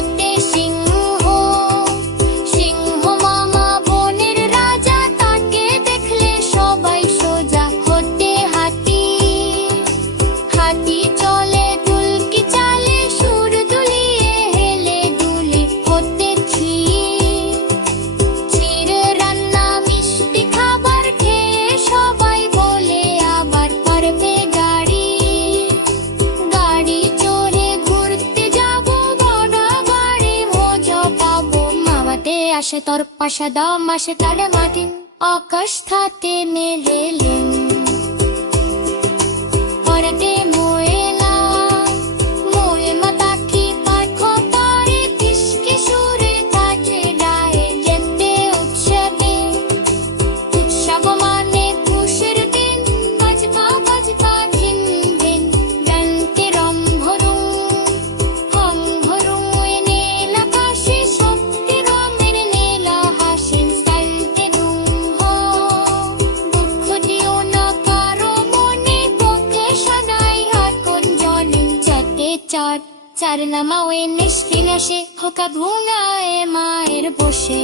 হতে সিংহ, সিংহ মামা বনের রাজা, তাকে দেখলে সবাই সোজা হতে হাতি। হাতি চলে দুলকি চালে, সুর দুলিয়ে হেলে দুলে হতে ক্ষীর। ক্ষীর রান্না মিষ্টি খাবার খেয়ে সবাই বলে আবার পারবে গাড়ি। গাড়ি চড়ে ঘুরতে যাবো, বড় গাড়ি মজা পাবো। মামাতে আসে তোর পাশা দাম আসে তালে মাটিন, আকাশ থাতে মেলেলেন। পরতে মোয়েলা, মোয়ে মাতা কি পাখো পারে, কিসকে সুরে তাকে গায়ে যেতে উৎসবে। উৎসব মানে খুশির দিন, বাজবা বাজবা ধিন ধিন, গানতে রম্ভরুং হংভরুং। ওই নীল আকাশে সত্যি রমের নীলা হাসেন, সালতে দুং হো। দুঃখ দিও না কারো মনে, পথে সদাই হাতন জলে। যাতে চার চার নামা ওই নিষ্কিনাশে, হোকা ভুঙায় মায়ের বসে।